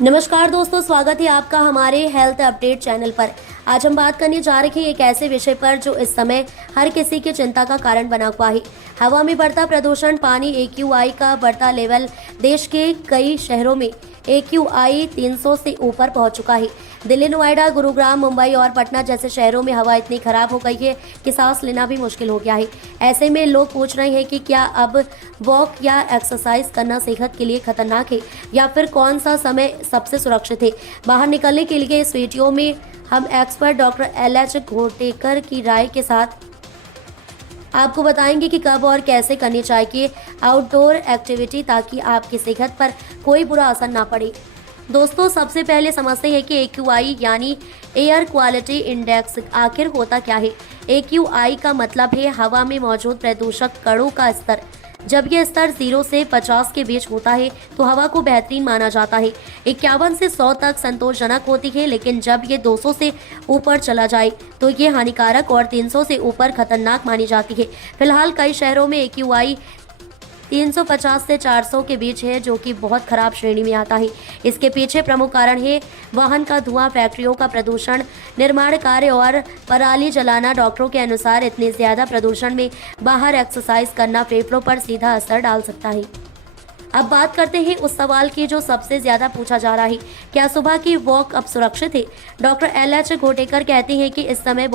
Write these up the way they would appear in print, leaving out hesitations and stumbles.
नमस्कार दोस्तों, स्वागत है आपका हमारे हेल्थ अपडेट चैनल पर। आज हम बात करने जा रहे हैं एक ऐसे विषय पर जो इस समय हर किसी की चिंता का कारण बना हुआ है। हवा में बढ़ता प्रदूषण, पानी AQI का बढ़ता लेवल। देश के कई शहरों में AQI 300 से ऊपर पहुंच चुका है। दिल्ली, नोएडा, गुरुग्राम, मुंबई और पटना जैसे शहरों में हवा इतनी खराब हो गई है कि सांस लेना भी मुश्किल हो गया है। ऐसे में लोग पूछ रहे हैं कि क्या अब वॉक या एक्सरसाइज करना सेहत के लिए खतरनाक है या फिर कौन सा समय सबसे सुरक्षित है। बाहर निकलने के लिए इस वीडियो में हम एक्सपर्ट डॉक्टर LH घोटेकर की राय के साथ आपको बताएंगे कि कब और कैसे करनी चाहिए आउटडोर एक्टिविटी ताकि आपकी सेहत पर कोई बुरा असर ना पड़े। दोस्तों, सबसे पहले समझते हैं कि AQI यानी एयर क्वालिटी इंडेक्स आखिर होता क्या है। AQI का मतलब है हवा में मौजूद प्रदूषक कणों का स्तर। जब यह स्तर 0 से 50 के बीच होता है तो हवा को बेहतरीन माना जाता है। 51 से 100 तक संतोषजनक होती है, लेकिन जब ये 200 से ऊपर चला जाए तो ये हानिकारक और 300 से ऊपर खतरनाक मानी जाती है। फिलहाल कई शहरों में AQI 350 से 400 के बीच है, जो कि बहुत खराब श्रेणी में आता है। इसके पीछे प्रमुख कारण है वाहन का धुआं, फैक्ट्रियों का प्रदूषण, निर्माण कार्य और पराली जलाना। डॉक्टरों के अनुसार इतने ज्यादा प्रदूषण में बाहर एक्सरसाइज करना फेफड़ों पर सीधा असर डाल सकता है। अब बात करते हैं उस सवाल की जो सबसे ज्यादा पूछा जा रहा है, क्या सुबह की वॉक अब सुरक्षित है। डॉक्टर LH घोटेकर कहते हैं कि इस समय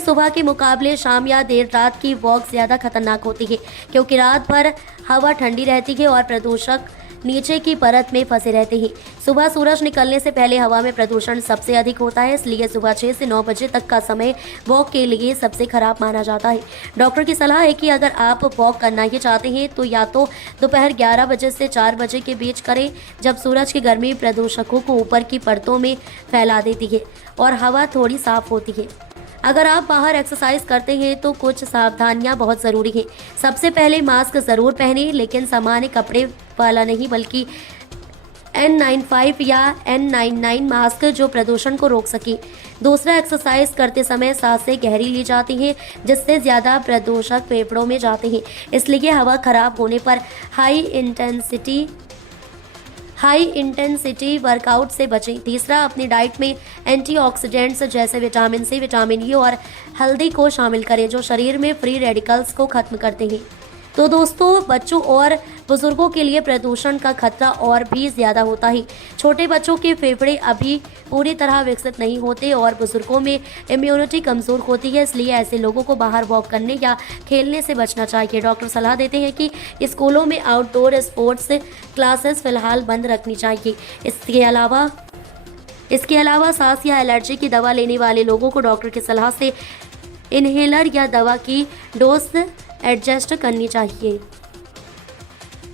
सुबह के मुकाबले शाम या देर रात की वॉक ज़्यादा खतरनाक होती है, क्योंकि रात भर हवा ठंडी रहती है और प्रदूषक नीचे की परत में फंसे रहते हैं। सुबह सूरज निकलने से पहले हवा में प्रदूषण सबसे अधिक होता है, इसलिए सुबह 6 से 9 बजे तक का समय वॉक के लिए सबसे खराब माना जाता है। डॉक्टर की सलाह है कि अगर आप वॉक करना ही चाहते हैं तो या तो दोपहर 11 बजे से 4 बजे के बीच करें, जब सूरज की गर्मी प्रदूषकों को ऊपर की परतों में फैला देती है और हवा थोड़ी साफ होती है। अगर आप बाहर एक्सरसाइज करते हैं तो कुछ सावधानियां बहुत ज़रूरी हैं। सबसे पहले मास्क ज़रूर पहनें, लेकिन सामान्य कपड़े वाला नहीं, बल्कि N95 या N99 मास्क जो प्रदूषण को रोक सके। दूसरा, एक्सरसाइज करते समय सांसें गहरी ली जाती हैं, जिससे ज़्यादा प्रदूषक फेफड़ों में जाते हैं, इसलिए हवा खराब होने पर हाई इंटेंसिटी वर्कआउट से बचें। तीसरा, अपनी डाइट में एंटीऑक्सीडेंट्स जैसे विटामिन C, विटामिन E और हल्दी को शामिल करें, जो शरीर में फ्री रेडिकल्स को खत्म करते हैं। तो दोस्तों, बच्चों और बुजुर्गों के लिए प्रदूषण का खतरा और भी ज़्यादा होता है। छोटे बच्चों के फेफड़े अभी पूरी तरह विकसित नहीं होते और बुजुर्गों में इम्यूनिटी कमज़ोर होती है, इसलिए ऐसे लोगों को बाहर वॉक करने या खेलने से बचना चाहिए। डॉक्टर सलाह देते हैं कि स्कूलों में आउटडोर स्पोर्ट्स क्लासेस फ़िलहाल बंद रखनी चाहिए। इसके अलावा सांस या एलर्जी की दवा लेने वाले लोगों को डॉक्टर की सलाह से इन्हेलर या दवा की डोज एडजस्ट करनी चाहिए।